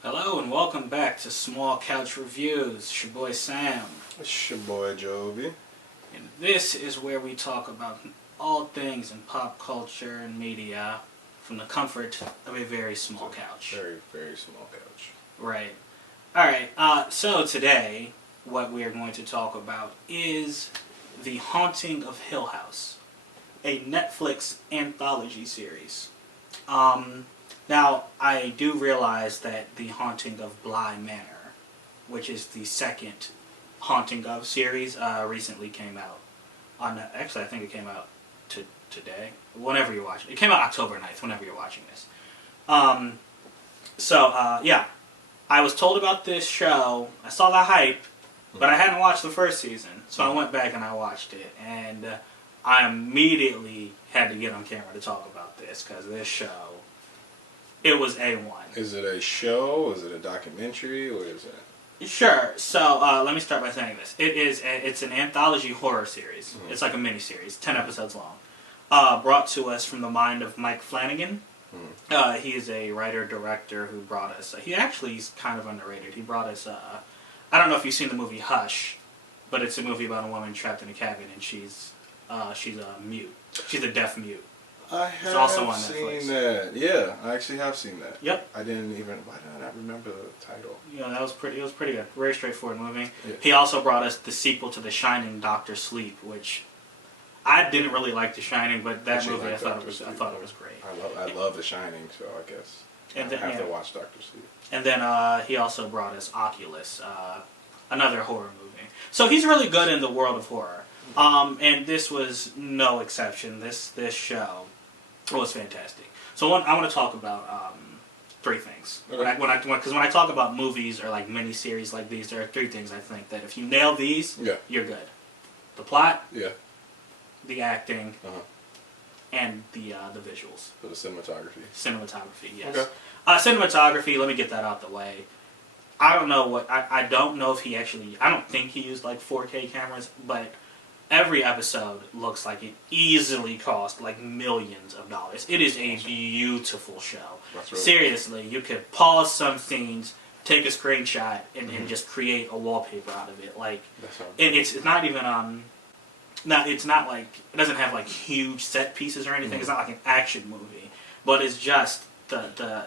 Hello and welcome back to Small Couch Reviews. It's your boy Sam. It's your boy Jovi. And this is where we talk about all things in pop culture and media from the comfort of a very small couch. Very, very small couch. Right. Alright, so today what we are going to talk about is The Haunting of Hill House, a Netflix anthology series. Now, I do realize that The Haunting of Bly Manor, which is the second Haunting of series, recently came out. Actually, I think it came out today. Whenever you're watching. It came out October 9th, whenever you're watching this. Yeah. I was told about this show. I saw the hype, but I hadn't watched the first season. So I went back and I watched it. And I immediately had to get on camera to talk about this, because this show... It was A1. Is it a show? Is it a documentary? Or is it? Sure. So let me start by saying this. It's an anthology horror series. Mm-hmm. It's like a mini-series, 10 episodes long. Brought to us from the mind of Mike Flanagan. Mm-hmm. He is a writer-director who brought us... he's kind of underrated. He brought us... I don't know if you've seen the movie Hush, but it's a movie about a woman trapped in a cabin, and she's a mute. She's a deaf mute. I have seen that. Yeah, I actually have seen that. Yep. I didn't even... Why did I not remember the title? Yeah, it was pretty good. Very straightforward movie. Yeah. He also brought us the sequel to The Shining, Doctor Sleep, which I didn't really like The Shining, but that movie I thought it was great. I love The Shining, so I guess I have to watch Doctor Sleep. And then he also brought us Oculus, another horror movie. So he's really good in the world of horror. And this was no exception. This show was fantastic. So I want to talk about three things. Okay. Because when I talk about movies or like mini-series like these, there are three things I think that if you nail these, you're good. The plot, the acting, and the visuals. For the cinematography. Cinematography, yes. Okay. Cinematography, let me get that out the way. I don't know I don't know if he actually... I don't think he used like 4K cameras, but... Every episode looks like it easily cost like millions of dollars. It is a beautiful show. That's really Seriously, you could pause some scenes, take a screenshot, and just create a wallpaper out of it. Like, and it's not even it's not like it doesn't have like huge set pieces or anything. It's not like an action movie, but it's just the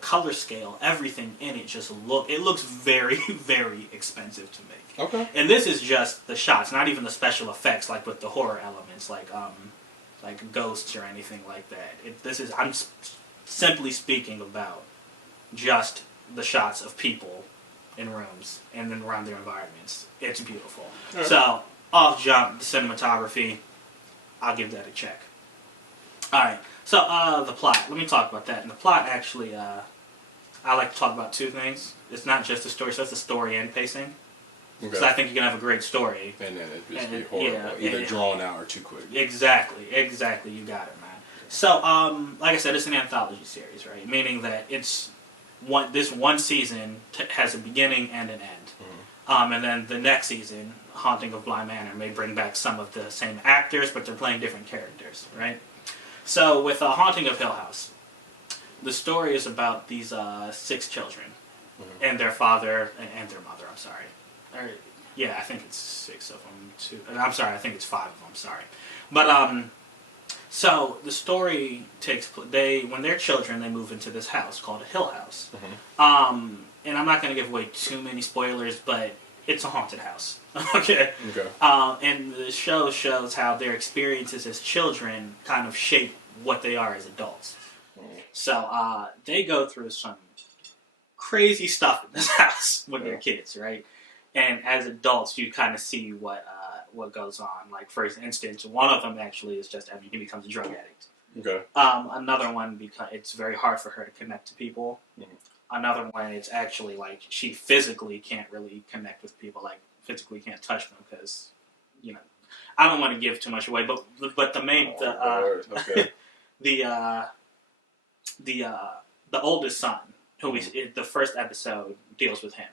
color scale, everything in it it looks very, very expensive to make. Okay. And this is just the shots, not even the special effects like with the horror elements, like ghosts or anything like that. I'm simply speaking about just the shots of people in rooms and then around their environments. It's beautiful. Right. So, off jump, the cinematography, I'll give that a check. Alright, so the plot. Let me talk about that. And the plot, actually, I like to talk about two things. It's not just the story, so it's the story and pacing. Because I think you can have a great story. And then it just be horrible. Either drawn out or too quick. Exactly. You got it, man. So, like I said, it's an anthology series, right? Meaning that this one season has a beginning and an end. And then the next season, Haunting of Bly Manor, may bring back some of the same actors, but they're playing different characters, right? So, with Haunting of Hill House, the story is about these 6 children and their father and their mother, I'm sorry. I think it's 6 of them too. I'm sorry, I think it's 5 of them. Sorry, but so the story takes place. When they're children, they move into this house called a Hill House. And I'm not going to give away too many spoilers, but it's a haunted house. Okay. And the show shows how their experiences as children kind of shape what they are as adults. So they go through some crazy stuff in this house when they're kids, right? And as adults, you kind of see what goes on. Like, for instance, one of them actually is he becomes a drug addict. Okay. Another one, because it's very hard for her to connect to people. Another one, it's actually like she physically can't really connect with people. Like, physically can't touch them because, I don't want to give too much away. But the main the oldest son, who the first episode deals with him.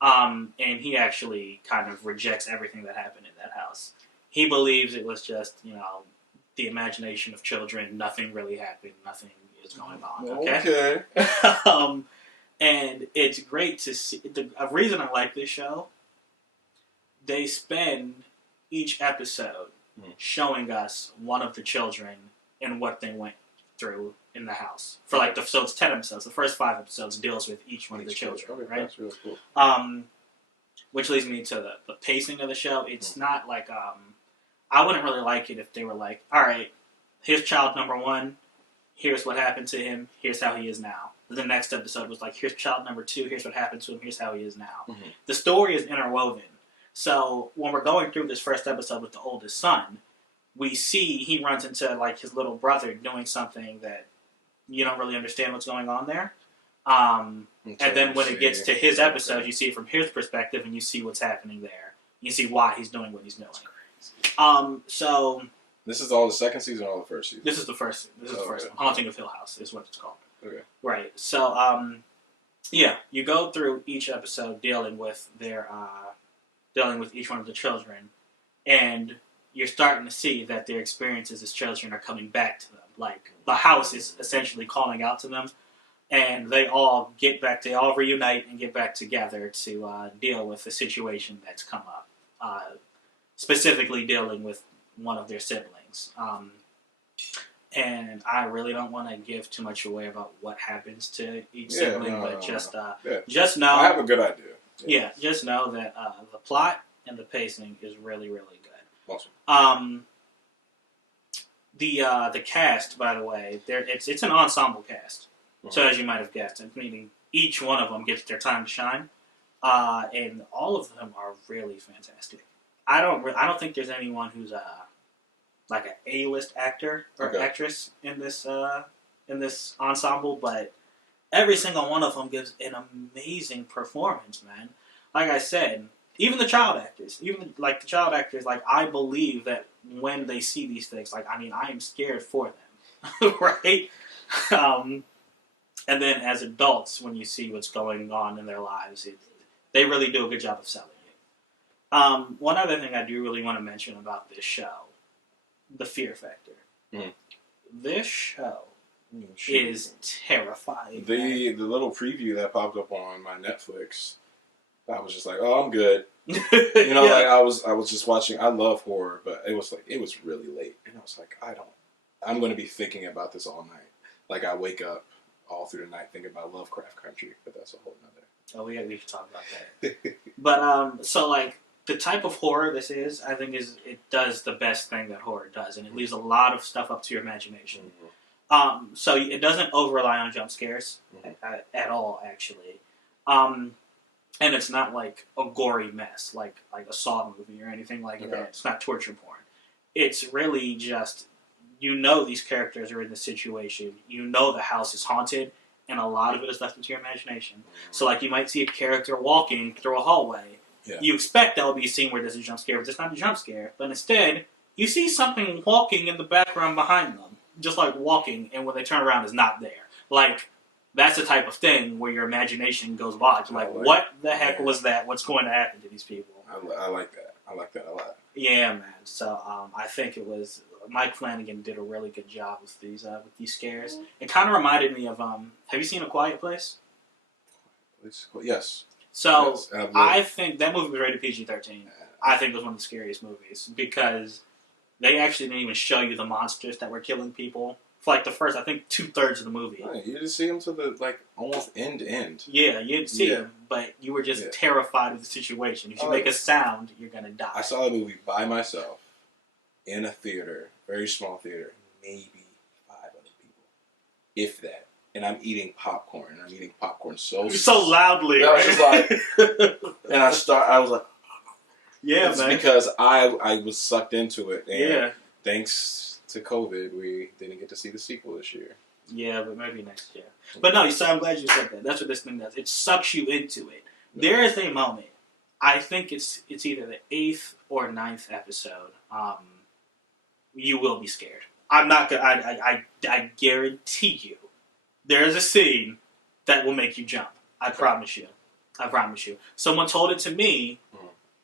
And he actually kind of rejects everything that happened in that house. He believes it was just, the imagination of children. Nothing really happened. Nothing is going on. Okay. And it's great to see. A reason I like this show, they spend each episode showing us one of the children and what they went through in the house. For like so it's 10 episodes. The first 5 episodes deals with each one of the children, right? That's really cool. Which leads me to the pacing of the show. It's not like I wouldn't really like it if they were like, all right, here's child number 1. Here's what happened to him. Here's how he is now. The next episode was like, here's child number 2. Here's what happened to him. Here's how he is now. Mm-hmm. The story is interwoven. So when we're going through this first episode with the oldest son, we see he runs into like his little brother doing something that you don't really understand what's going on there. And then when it gets to his episode, you see it from his perspective, and you see what's happening there. You see why he's doing what he's doing. So this is all the second season or all the first season? This is the first. This is the first one. Haunting of Hill House is what it's called. Okay. Right. So yeah, you go through each episode dealing with each one of the children, and you're starting to see that their experiences as children are coming back to them. Like, the house is essentially calling out to them, and they all reunite and get back together to deal with the situation that's come up. Specifically dealing with one of their siblings. And I really don't want to give too much away about what happens to each sibling, just know... I have a good idea. Yeah, just know that the plot and the pacing is really, really good. Awesome. The cast, by the way, it's an ensemble cast. Mm-hmm. So as you might have guessed, meaning each one of them gets their time to shine, and all of them are really fantastic. I don't think there's anyone who's like an A-list actor or actress in this ensemble, but every single one of them gives an amazing performance, man. Like I said, even the child actors, like I believe that when they see these things, like, I mean, I am scared for them, right? And then as adults, when you see what's going on in their lives, they really do a good job of selling it. One other thing I do really want to mention about this show, the fear factor. Mm. This show is terrifying. The little preview that popped up on my Netflix, I was just like, oh, I'm good. Like I was just watching. I love horror, but it was really late, and I was like, I'm going to be thinking about this all night. Like, I wake up all through the night thinking about Lovecraft Country, but that's a whole nother. Oh, we should talk about that. But so like the type of horror this is, I think it does the best thing that horror does, and it leaves a lot of stuff up to your imagination. Mm-hmm. So it doesn't over rely on jump scares at all, actually. And it's not like a gory mess, like a Saw movie or anything like that. It's not torture porn. It's really just, these characters are in the situation. The house is haunted, and a lot of it is left into your imagination. So, like, you might see a character walking through a hallway. Yeah. You expect that will be a scene where there's a jump scare, but there's not a jump scare. But instead, you see something walking in the background behind them, just like walking, and when they turn around, it's not there. Like, that's the type of thing where your imagination goes wild. Like, what the heck was that? What's going to happen to these people? I like that. I like that a lot. Yeah, man. So I think it was Mike Flanagan did a really good job with these scares. It kind of reminded me of have you seen A Quiet Place? Yes. So yes, I think that movie was rated PG-13. I think it was one of the scariest movies because they actually didn't even show you the monsters that were killing people. For like the first, I think 2/3 of the movie. Right, you just see them to the almost end to end. Yeah, you didn't see them, but you were just terrified of the situation. If you make a sound, you're gonna die. I saw the movie by myself in a theater, very small theater, maybe 5 other people, if that. And I'm eating popcorn. so loudly. I was just like, and I was like, yeah, it's man. Because I was sucked into it. And thanks to COVID, we didn't get to see the sequel this year. Yeah, but maybe next year. But no, so I'm glad you said that. That's what this thing does. It sucks you into it. Yeah. There is a moment. I think it's either the 8th or 9th episode. You will be scared. I'm not gonna. I guarantee you, there is a scene that will make you jump. I promise you. Someone told it to me,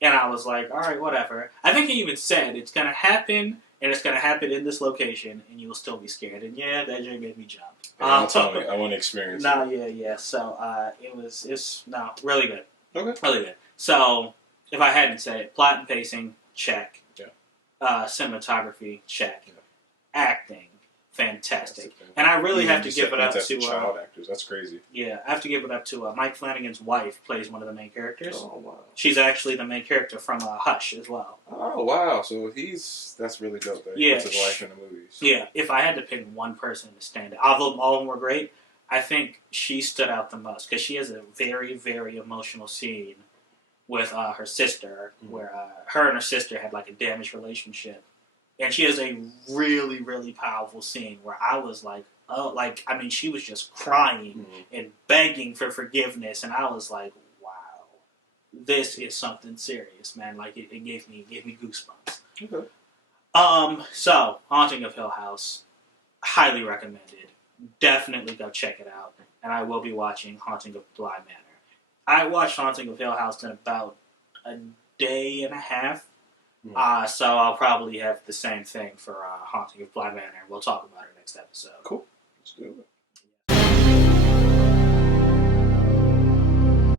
and I was like, all right, whatever. I think he even said it's gonna happen and it's going to happen in this location, and you will still be scared. And yeah, that joint made me jump. Yeah, tell me. I want to experience it. Yeah. So it's really good. Okay. Really good. So if I hadn't said it, plot and pacing, check. Yeah. Cinematography, check. Yeah. Acting, fantastic. And I really have to give it up to child actors. That's crazy. Yeah, I have to give it up to Mike Flanagan's wife plays one of the main characters. Oh wow. She's actually the main character from Hush as well. Oh wow. So that's really dope. That he puts his wife in the movies. Yeah. If I had to pick one person to stand out, although all of them were great, I think she stood out the most because she has a very, very emotional scene with her sister, where her and her sister had like a damaged relationship, and she has a really, really powerful scene where I was like, oh, she was just crying and begging for forgiveness, and I was like, wow, this is something serious, man. Like it gave me goosebumps. Okay. So Haunting of Hill House, highly recommended. Definitely go check it out. And I will be watching Haunting of Bly Manor. I watched Haunting of Hill House in about a day and a half. So I'll probably have the same thing for Haunting of Bly Manor. We'll talk about it next episode. Cool.